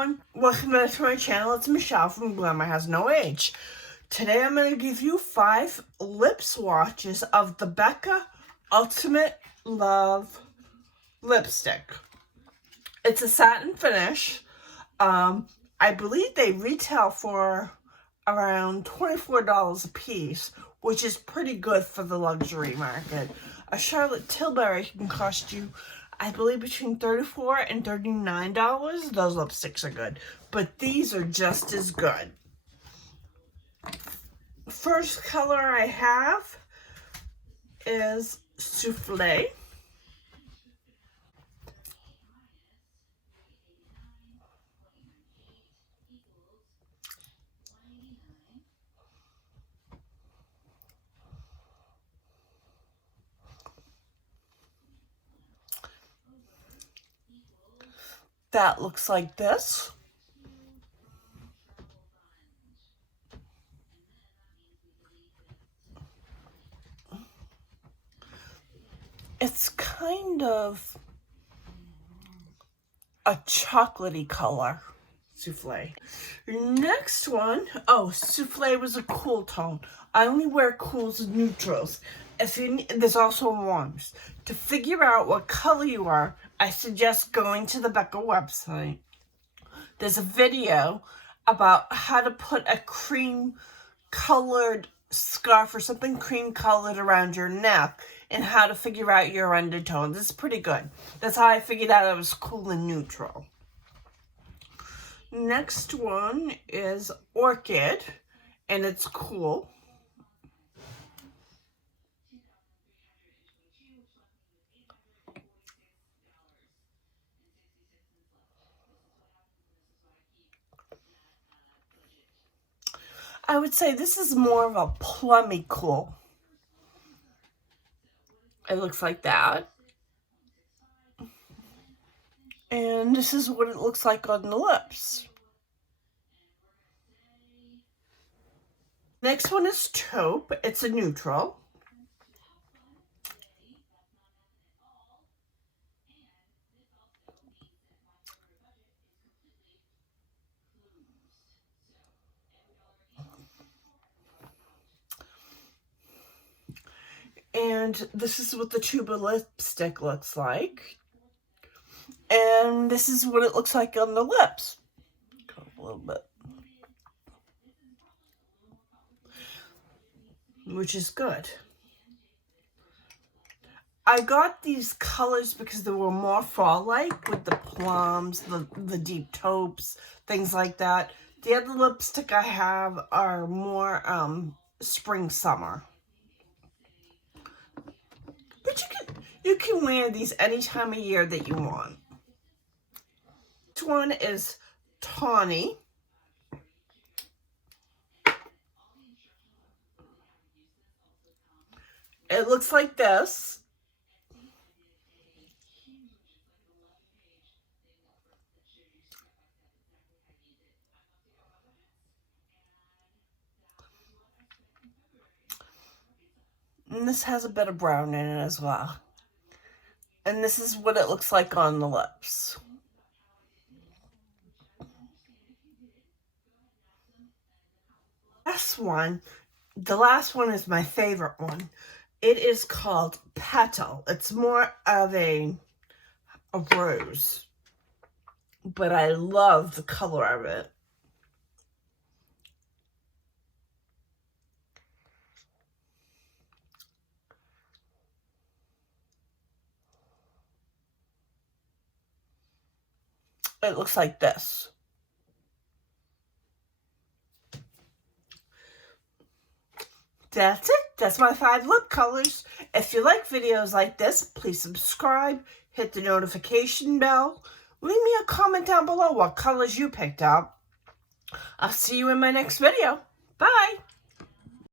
everyone, welcome back to my channel. It's Michelle from Glamour Has No Age. Today I'm going to give you 5 lip swatches of the Becca Ultimate Love Lipstick. It's a satin finish. I believe they retail for around $24 a piece, which is pretty good for the luxury market. A Charlotte Tilbury can cost you, I believe, between $34 and $39. Those lipsticks are good, but these are just as good. First color I have is Souffle. That looks like this. It's kind of a chocolatey color, Souffle. Next one, Souffle was a cool tone. I only wear cools and neutrals. There's also warms. To figure out what color you are, I suggest going to the Becca website. There's a video about how to put a cream-colored scarf or something cream-colored around your neck and how to figure out your undertones. It's pretty good. That's how I figured out I was cool and neutral. Next one is Orchid, and it's cool. I would say this is more of a plummy cool. It looks like that. And this is what it looks like on the lips. Next one is Taupe. It's a neutral. And this is what the Tuba lipstick looks like. And this is what it looks like on the lips. Go a little bit. Which is good. I got these colors because they were more fall-like with the plums, the deep taupes, things like that. The other lipstick I have are more spring-summer. But you can wear these any time of year that you want. This one is Tawny. It looks like this. And this has a bit of brown in it as well. And this is what it looks like on the lips. The last one is my favorite one. It is called Petal. It's more of a rose. But I love the color of it. It looks like this. That's it. That's my 5 lip colors. If you like videos like this, please subscribe, hit the notification bell, leave me a comment down below what colors you picked up. I'll see you in my next video. Bye.